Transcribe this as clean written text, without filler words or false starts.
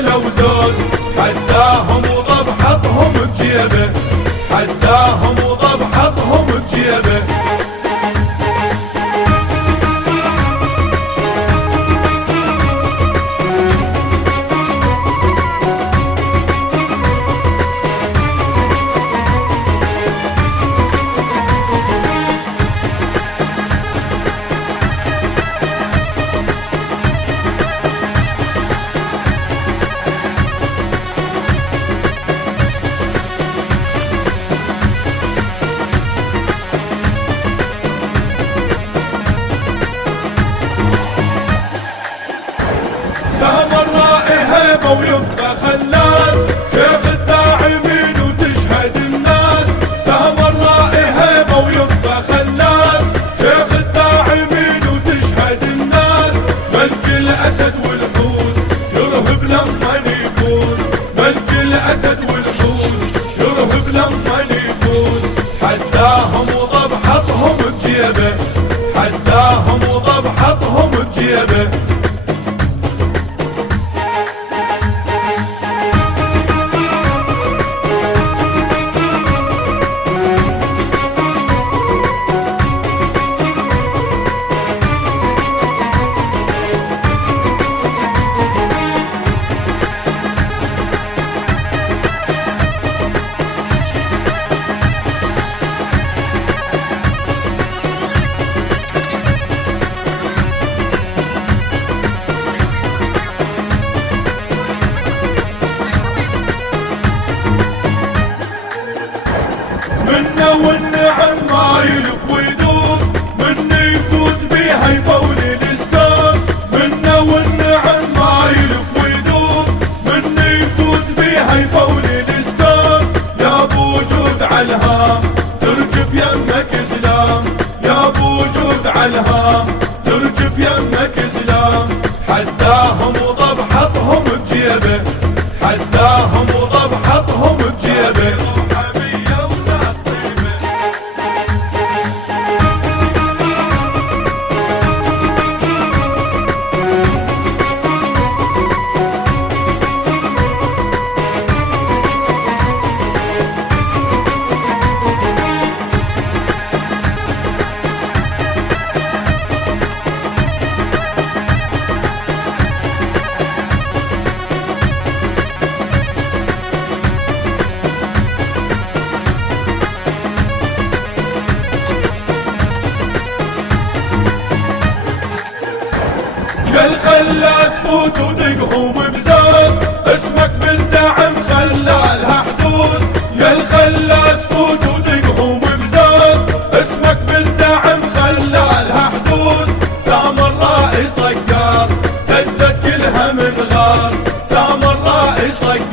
لو زود، حداهم وضب حطهم بجيبه، حداهم وضب حطهم بجيبه. سهم الرائحة ويبقى خلاص، شيخ الداعمين وتشهد الناس. سهم الرائحة ويبقى خلاص، شيخ الداعمين وتشهد الناس. ملك الأسد والحوت يرهب لما يفوت، ملك الأسد والحوت يرهب لما يفوت. حداهم وضب حطهم بجيبه، حداهم وضب حطهم بجيبه. منا والنعم ما يلف ويدوم، من يفوت بيها يفول الاسدام. منا والنعم ما يلف ويدوم، من يفوت بيها يفول الاسدام. يا ابو وجود عالهام ترجف يمك اسلام، يا ابو وجود عالهام ترجف يمك اسلام. حداهم وضب حطهم بجيبه، حداهم وضب حطهم بجيبه. يا الخلاس فوت ودقهم بزاد، اسمك بالدعم خلالها حدود. يا الخلاس فوت ودقهم بزاد، اسمك بالدعم خلالها حدود. سامراء صقار هزت كلها من غار، سامراء صقار